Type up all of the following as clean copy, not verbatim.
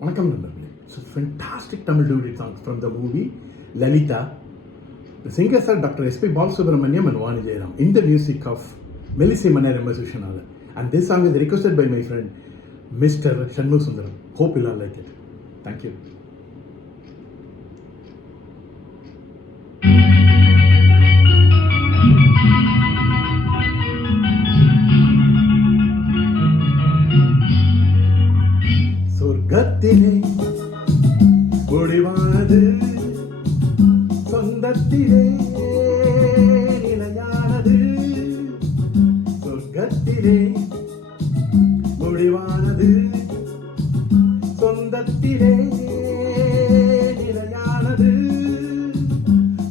வணக்கம் நண்பர்களே. It's a fantastic Tamil duet song from the movie Lalita. The singers are Dr. S.P. Balasubramaniam and Vani Jairam in the music of Melissy Manner M. Sushanada. And this song is requested by my friend Mr. Shanmugh Sundaram. Hope you'll all like it. Thank you. சொர்க்கத்திலே முடிவானது, சொந்தத்திலே நிலையானது. சொர்க்கத்திலே முடிவானது, சொந்தத்திலே நிலையானது.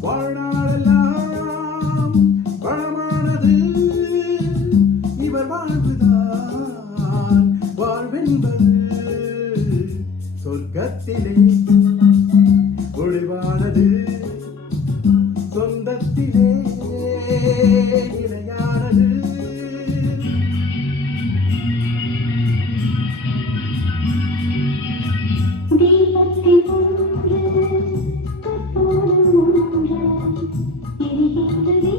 வாழ்நாளெல்லாம் வளமானது, இவர் வாழ்வுதான் வாழ்வென்பது. சொர்க்கத்திலே ஒளிவானது, சொந்தத்திலே நிலையானது. தீபத்தின் ஒன்று கற்போடு ஒன்று எரிகின்றது.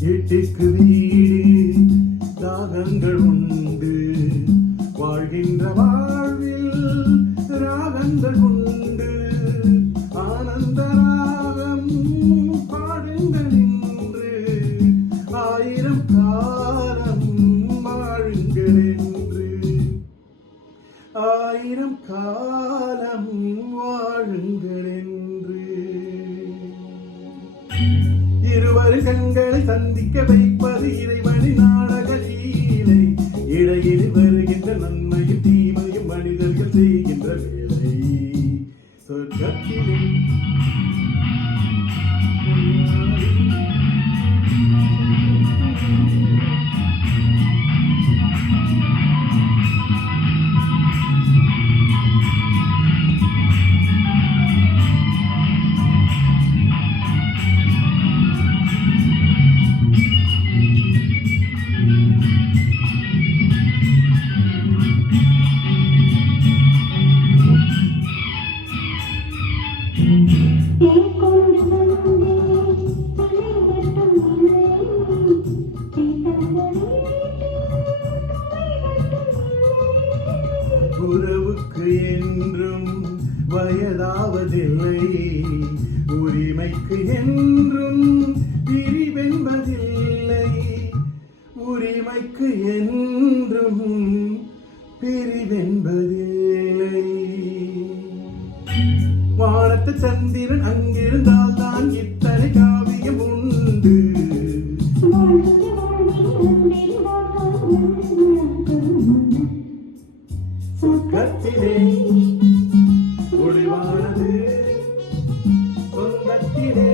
வீட்டுக்கு வீடு தாகங்கள் உண்டு, வாழ்கின்ற வாழ்வில் ராகங்கள் உண்டு. ஆனந்த ராகம் பாடுங்கள் இன்று, ஆயிரம் காலம் வாழுங்கள் என்று. ஆயிரம் காலம் வாழுங்கள் என்று. இருவரு கண்களை சந்திக்க வைப்பது இறைவனின் நாடக லீலை. இடையில் வருகின்ற நன்மையும் தீமையும் மனிதர்கள் செய்கின்ற வேலை. சொர்க்கத்திலே உறவுக்கு என்றும் வயதாவதில்லை, உரிமைக்கு என்றும் பிரிவென்பதில்லை. உரிமைக்கு என்றும் பிரிவென்பதில்லை. வானத்து சந்திரன் அங்கிருந்தால் தான் இத்தனை காவியம் உண்டு. சொர்க்கத்திலே ஒளிவானது, சொந்தத்திலே